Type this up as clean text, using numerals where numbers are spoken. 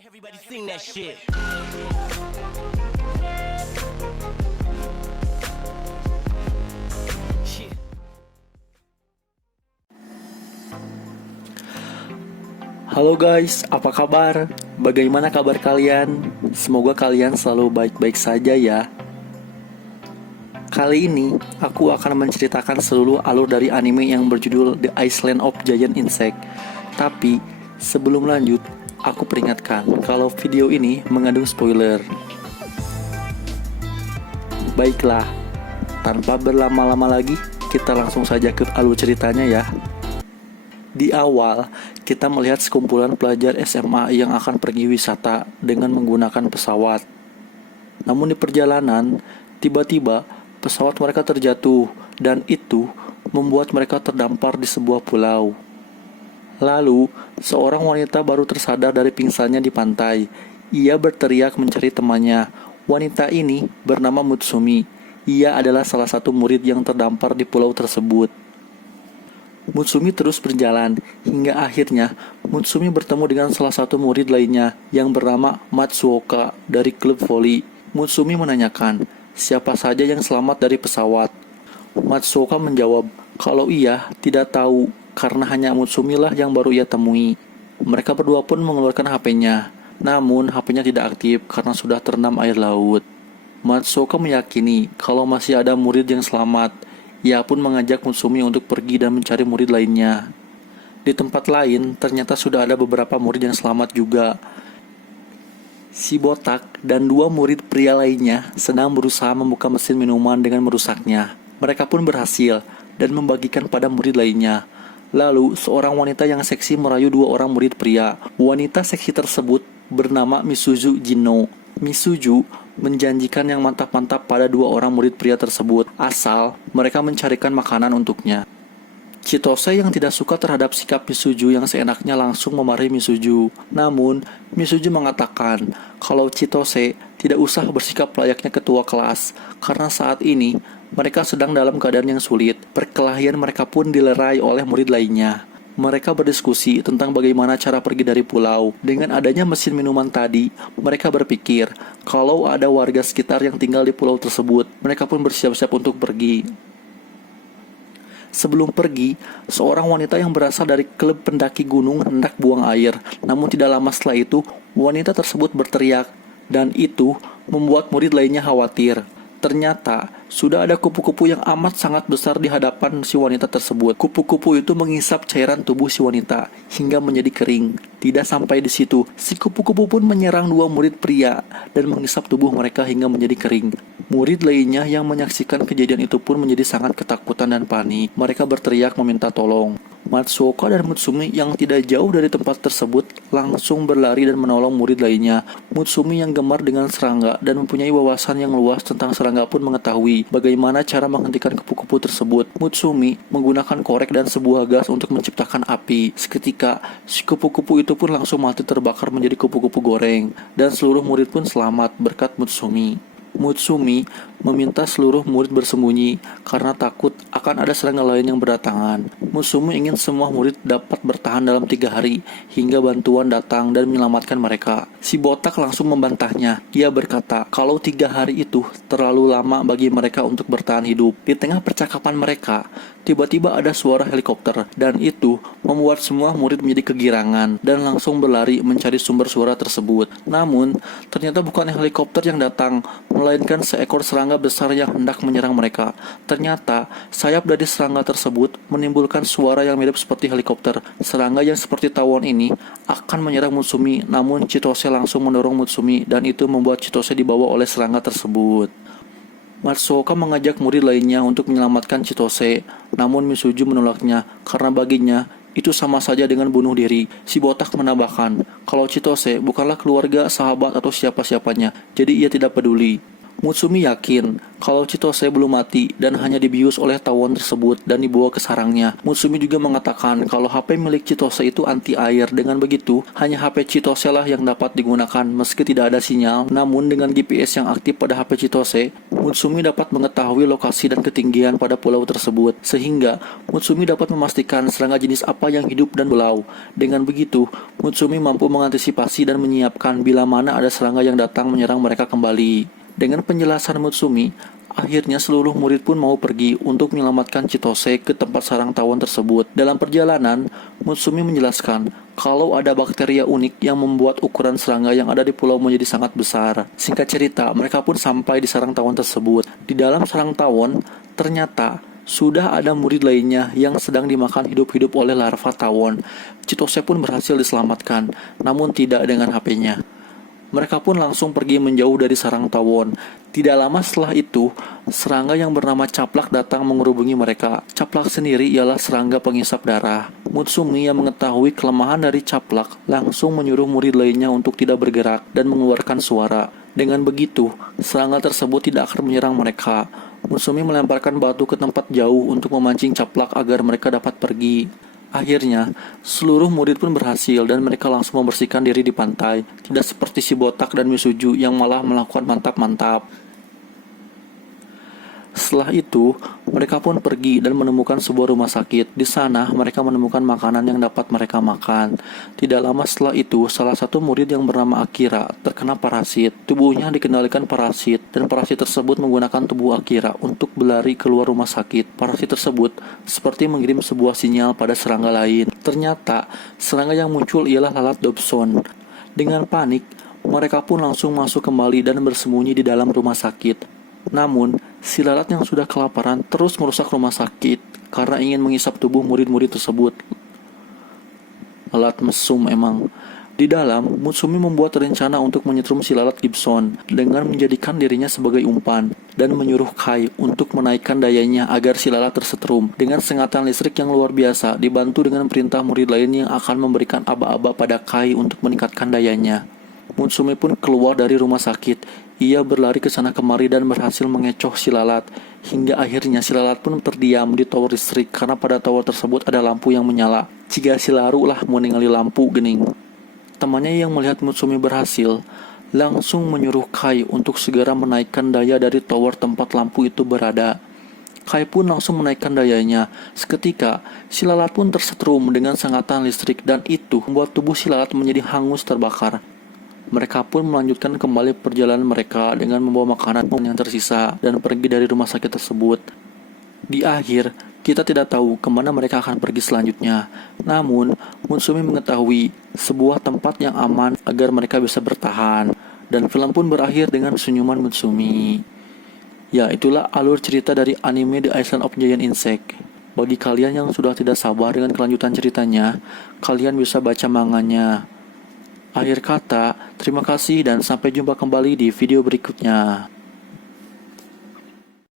Everybody sing that shit. Shit. Halo guys, apa kabar? Bagaimana kabar kalian? Semoga kalian selalu baik-baik saja ya. Kali ini, aku akan menceritakan seluruh alur dari anime yang berjudul The Island of Giant Insect. Tapi, sebelum lanjut, aku peringatkan kalau video ini mengandung spoiler. Baiklah, tanpa berlama-lama lagi, kita langsung saja ke alur ceritanya ya. Di awal, kita melihat sekumpulan pelajar SMA yang akan pergi wisata dengan menggunakan pesawat. Namun di perjalanan, tiba-tiba pesawat mereka terjatuh dan itu membuat mereka terdampar di sebuah pulau. Lalu, seorang wanita baru tersadar dari pingsannya di pantai. Ia berteriak mencari temannya. Wanita ini bernama Mutsumi. Ia adalah salah satu murid yang terdampar di pulau tersebut. Mutsumi terus berjalan, hingga akhirnya Mutsumi bertemu dengan salah satu murid lainnya yang bernama Matsuoka dari klub voli. Mutsumi menanyakan, siapa saja yang selamat dari pesawat. Matsuoka menjawab, kalau ia tidak tahu karena hanya Mutsumi lah yang baru ia temui. Mereka berdua pun mengeluarkan HP-nya, namun HP-nya tidak aktif karena sudah terendam air laut. Matsuoka meyakini kalau masih ada murid yang selamat. Ia pun mengajak Mutsumi untuk pergi dan mencari murid lainnya. Di tempat lain, ternyata sudah ada beberapa murid yang selamat juga. Si botak dan dua murid pria lainnya sedang berusaha membuka mesin minuman dengan merusaknya. Mereka pun berhasil dan membagikan pada murid lainnya. Lalu, seorang wanita yang seksi merayu dua orang murid pria. Wanita seksi tersebut bernama Misuzu Jinno. Misuzu menjanjikan yang mantap-mantap pada dua orang murid pria tersebut, asal mereka mencarikan makanan untuknya. Chitose yang tidak suka terhadap sikap Misuzu yang seenaknya langsung memarahi Misuzu. Namun, Misuzu mengatakan kalau Chitose tidak usah bersikap layaknya ketua kelas, karena saat ini mereka sedang dalam keadaan yang sulit. Perkelahian mereka pun dilerai oleh murid lainnya. Mereka berdiskusi tentang bagaimana cara pergi dari pulau. Dengan adanya mesin minuman tadi, mereka berpikir kalau ada warga sekitar yang tinggal di pulau tersebut, mereka pun bersiap-siap untuk pergi. Sebelum pergi, seorang wanita yang berasal dari klub pendaki gunung hendak buang air. Namun tidak lama setelah itu, wanita tersebut berteriak, dan itu membuat murid lainnya khawatir. Ternyata, sudah ada kupu-kupu yang amat sangat besar di hadapan si wanita tersebut. Kupu-kupu itu menghisap cairan tubuh si wanita hingga menjadi kering. Tidak sampai di situ, si kupu-kupu pun menyerang dua murid pria dan menghisap tubuh mereka hingga menjadi kering. Murid lainnya yang menyaksikan kejadian itu pun menjadi sangat ketakutan dan panik. Mereka berteriak meminta tolong. Matsuoka dan Mutsumi yang tidak jauh dari tempat tersebut langsung berlari dan menolong murid lainnya. Mutsumi yang gemar dengan serangga dan mempunyai wawasan yang luas tentang serangga pun mengetahui bagaimana cara menghentikan kupu-kupu tersebut. Mutsumi menggunakan korek dan sebuah gas untuk menciptakan api. Seketika, si kupu-kupu itu pun langsung mati terbakar menjadi kupu-kupu goreng. Dan seluruh murid pun selamat berkat Mutsumi. Mutsumi meminta seluruh murid bersembunyi karena takut akan ada serangga lain yang berdatangan. Mutsumi ingin semua murid dapat bertahan dalam 3 hari hingga bantuan datang dan menyelamatkan mereka. Si botak langsung membantahnya. Ia berkata kalau 3 hari itu terlalu lama bagi mereka untuk bertahan hidup. Di tengah percakapan mereka, tiba-tiba ada suara helikopter dan itu membuat semua murid menjadi kegirangan dan langsung berlari mencari sumber suara tersebut. Namun, ternyata bukan helikopter yang datang, melainkan seekor serangga besar yang hendak menyerang mereka. Ternyata, sayap dari serangga tersebut menimbulkan suara yang mirip seperti helikopter. Serangga yang seperti tawon ini akan menyerang Mutsumi, namun Chitose langsung mendorong Mutsumi dan itu membuat Chitose dibawa oleh serangga tersebut. Matsuoka mengajak murid lainnya untuk menyelamatkan Chitose, namun Misuzu menolaknya karena baginya itu sama saja dengan bunuh diri. Si botak menambahkan kalau Chitose bukanlah keluarga, sahabat, atau siapa-siapanya, jadi ia tidak peduli. Mutsumi yakin kalau Chitose belum mati dan hanya dibius oleh tawon tersebut dan dibawa ke sarangnya. Mutsumi juga mengatakan kalau HP milik Chitose itu anti air. Dengan begitu, hanya HP Chitose lah yang dapat digunakan meski tidak ada sinyal. Namun dengan GPS yang aktif pada HP Chitose, Mutsumi dapat mengetahui lokasi dan ketinggian pada pulau tersebut. Sehingga Mutsumi dapat memastikan serangga jenis apa yang hidup dan pulau. Dengan begitu, Mutsumi mampu mengantisipasi dan menyiapkan bila mana ada serangga yang datang menyerang mereka kembali. Dengan penjelasan Mutsumi, akhirnya seluruh murid pun mau pergi untuk menyelamatkan Chitose ke tempat sarang tawon tersebut. Dalam perjalanan, Mutsumi menjelaskan kalau ada bakteria unik yang membuat ukuran serangga yang ada di pulau menjadi sangat besar. Singkat cerita, mereka pun sampai di sarang tawon tersebut. Di dalam sarang tawon, ternyata sudah ada murid lainnya yang sedang dimakan hidup-hidup oleh larva tawon. Chitose pun berhasil diselamatkan, namun tidak dengan HP-nya. Mereka pun langsung pergi menjauh dari sarang tawon. Tidak lama setelah itu, serangga yang bernama Caplak datang mengerubungi mereka. Caplak sendiri ialah serangga penghisap darah. Mutsumi yang mengetahui kelemahan dari Caplak langsung menyuruh murid lainnya untuk tidak bergerak dan mengeluarkan suara. Dengan begitu, serangga tersebut tidak akan menyerang mereka. Mutsumi melemparkan batu ke tempat jauh untuk memancing Caplak agar mereka dapat pergi. Akhirnya, seluruh murid pun berhasil dan mereka langsung membersihkan diri di pantai. Tidak seperti si botak dan Misuju yang malah melakukan mantap-mantap. Setelah itu, mereka pun pergi dan menemukan sebuah rumah sakit. Di sana, mereka menemukan makanan yang dapat mereka makan. Tidak lama setelah itu, salah satu murid yang bernama Akira terkena parasit. Tubuhnya dikendalikan parasit, dan parasit tersebut menggunakan tubuh Akira untuk berlari keluar rumah sakit. Parasit tersebut seperti mengirim sebuah sinyal pada serangga lain. Ternyata, serangga yang muncul ialah lalat Dobson. Dengan panik, mereka pun langsung masuk kembali dan bersembunyi di dalam rumah sakit. Namun, si lalat yang sudah kelaparan terus merusak rumah sakit karena ingin mengisap tubuh murid-murid tersebut. Lalat mesum emang. Di dalam, Mutsumi membuat rencana untuk menyetrum si lalat Gibson dengan menjadikan dirinya sebagai umpan dan menyuruh Kai untuk menaikkan dayanya agar si lalat tersetrum. Dengan sengatan listrik yang luar biasa, dibantu dengan perintah murid lain yang akan memberikan aba-aba pada Kai untuk meningkatkan dayanya. Mutsumi pun keluar dari rumah sakit. Ia berlari ke sana kemari dan berhasil mengecoh si lalat. Hingga akhirnya si lalat pun terdiam di tower listrik karena pada tower tersebut ada lampu yang menyala. Jika si laru lah meninggali lampu gening. Temannya yang melihat Mutsumi berhasil langsung menyuruh Kai untuk segera menaikkan daya dari tower tempat lampu itu berada. Kai pun langsung menaikkan dayanya. Seketika, si lalat pun tersetrum dengan sengatan listrik dan itu membuat tubuh si lalat menjadi hangus terbakar. Mereka pun melanjutkan kembali perjalanan mereka dengan membawa makanan yang tersisa dan pergi dari rumah sakit tersebut. Di akhir, kita tidak tahu kemana mereka akan pergi selanjutnya. Namun, Mutsumi mengetahui sebuah tempat yang aman agar mereka bisa bertahan. Dan film pun berakhir dengan senyuman Mutsumi. Ya, itulah alur cerita dari anime The Island of Giant Insect. Bagi kalian yang sudah tidak sabar dengan kelanjutan ceritanya, kalian bisa baca manganya. Akhir kata, terima kasih dan sampai jumpa kembali di video berikutnya.